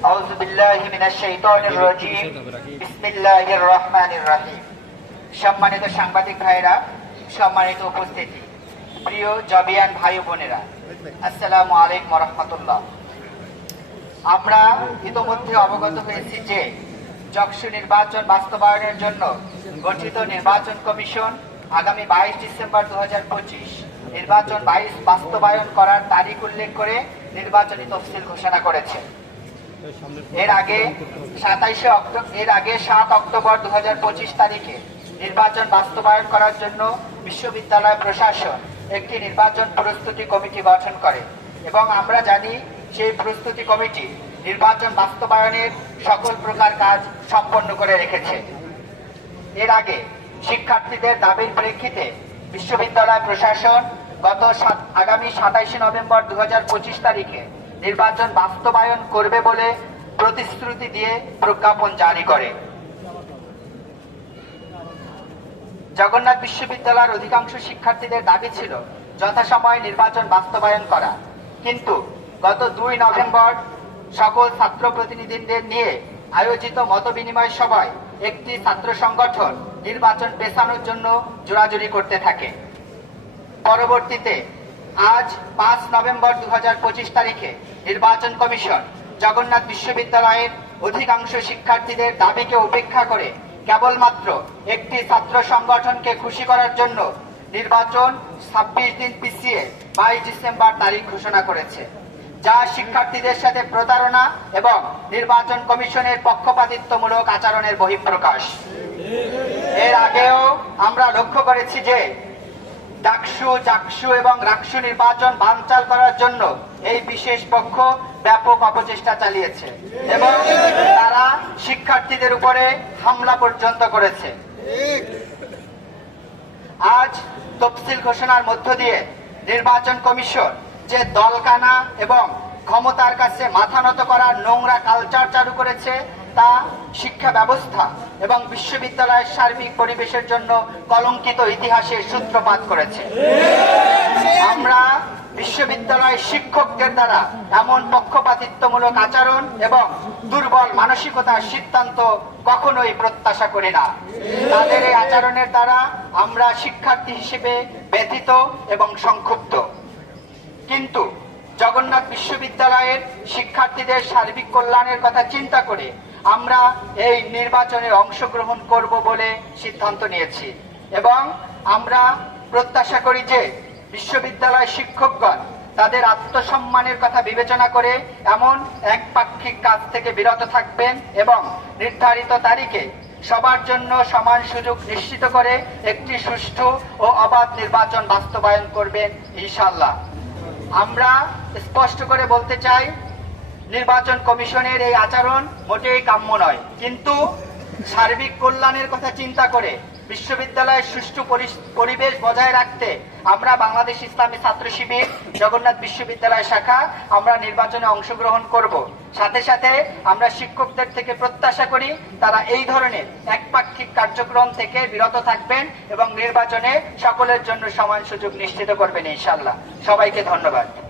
أعوذ بالله من الشيطان الرجيم بسم الله الرحمن الرحيم সম্মানিত সাংবাদিক ভাইরা সম্মানিত উপস্থিতি প্রিয় জবিয়ান ভাই ও বোনেরা আসসালামু আলাইকুম রহমতুল্লাহ আমরা ইতোমধ্যে অবগত হয়েছি যে যক্ষু নির্বাচন বাস্তবায়নের জন্য গঠিত নির্বাচন কমিশন আগামী বাইশ ডিসেম্বর দু নির্বাচন বাইশ বাস্তবায়ন করার তারিখ উল্লেখ করে নির্বাচনী তফসিল ঘোষণা করেছে। এর আগে সাতাইশে এর আগে সাত অক্টোবর দু তারিখে নির্বাচন বাস্তবায়ন করার জন্য বিশ্ববিদ্যালয় প্রশাসন একটি নির্বাচন প্রস্তুতি কমিটি গঠন করে এবং আমরা জানি সেই প্রস্তুতি কমিটি নির্বাচন বাস্তবায়নের সকল প্রকার কাজ সম্পন্ন করে রেখেছে। এর আগে শিক্ষার্থীদের দাবির প্রেক্ষিতে বিশ্ববিদ্যালয় প্রশাসন গত আগামী সাতাইশে নভেম্বর দু হাজার পঁচিশ তারিখে নির্বাচন বাস্তবায়ন করবে বলে প্রতিশ্রুতি দিয়ে প্রজ্ঞাপন জারি করে। জগন্নাথ বিশ্ববিদ্যালয়ের অধিকাংশ শিক্ষার্থীদের দাবি ছিল যথাসময়ে নির্বাচন বাস্তবায়ন করা। কিন্তু গত দুই নভেম্বর সকল ছাত্র প্রতিনিধিদের নিয়ে আয়োজিত মত বিনিময় সভায় একটি ছাত্র সংগঠন নির্বাচন পেছানোর জন্য জোরাজুরি করতে থাকে। পরবর্তীতে আজ পাঁচ নভেম্বর দু হাজার পঁচিশ তারিখে নির্বাচন কমিশন জগন্নাথ বিশ্ববিদ্যালয়ের অধিকাংশ শিক্ষার্থীদের দাবিকে উপেক্ষা করে কেবলমাত্র একটি ছাত্র সংগঠনকে খুশি করার জন্য নির্বাচন ছাব্বিশ দিন পিছিয়ে বাইশ ডিসেম্বর তারিখ ঘোষণা করেছে। যা শিক্ষার্থীদের সাথে প্রতারণা এবং নির্বাচন কমিশনের পক্ষপাতিত্বমূলক আচরণের বহিঃপ্রকাশ। এর আগেও আমরা লক্ষ্য করেছি যে ডাকসু জাকসু এবং রাকসু নির্বাচন বানচাল করার জন্য এই বিশেষ পক্ষ ব্যাপক অপচেষ্টা চালিয়েছে এবং তারা শিক্ষার্থীদের উপরে হামলা পর্যন্ত করেছে। আজ তফসিল ঘোষণার মধ্য দিয়ে নির্বাচন কমিশন যে দলকানা এবং ক্ষমতার কাছে মাথা নত করার নোংরা কালচার চালু করেছে তা শিক্ষা ব্যবস্থা এবং বিশ্ববিদ্যালয়ের সার্বিক পরিবেশের জন্য কলঙ্কিত ইতিহাসের সূত্রপাত করেছে। আমরা বিশ্ববিদ্যালয়ের শিক্ষকদের দ্বারা এমন পক্ষপাতিত্বমূলক আচরণ এবং দুর্বল মানসিকতার সিদ্ধান্ত কখনোই প্রত্যাশা করি না। তাদের এই আচরণের দ্বারা আমরা শিক্ষার্থী হিসেবে ব্যথিত এবং সংক্ষুব্ধ। কিন্তু জগন্নাথ বিশ্ববিদ্যালয়ের শিক্ষার্থীদের সার্বিক কল্যাণের কথা চিন্তা করে আমরা এই নির্বাচনে অংশগ্রহণ করব বলে সিদ্ধান্ত নিয়েছি। এবং আমরা প্রত্যাশা করি যে বিশ্ববিদ্যালয় শিক্ষকগণ তাদের আত্মসম্মানের কথা বিবেচনা করে এমন একপাক্ষিক কাজ থেকে বিরত থাকবেন এবং নির্ধারিত তারিখে সবার জন্য সমান সুযোগ নিশ্চিত করে একটি সুষ্ঠু ও অবাধ নির্বাচন বাস্তবায়ন করবেন ইনশাল্লাহ আমরা স্পষ্ট করে বলতে চাই, নির্বাচন কমিশনের এই আচরণ মোটেই কাম্য নয়। কিন্তু সার্বিক কল্যাণের কথা চিন্তা করে বিশ্ববিদ্যালয়ের সুষ্ঠু পরি- পরিবেশ বজায় রাখতে আমরা বাংলাদেশ ইসলামী ছাত্র শিবির, জগন্নাথ বিশ্ববিদ্যালয় শাখা, আমরা নির্বাচনে অংশগ্রহণ করব। সাথে সাথে আমরা শিক্ষকদের থেকে প্রত্যাশা করি, তারা এই ধরনের একপাক্ষিক কার্যক্রম থেকে বিরত থাকবেন এবং নির্বাচনে সকলের জন্য সমান সুযোগ নিশ্চিত করবেন ইনশাল্লাহ সবাইকে ধন্যবাদ।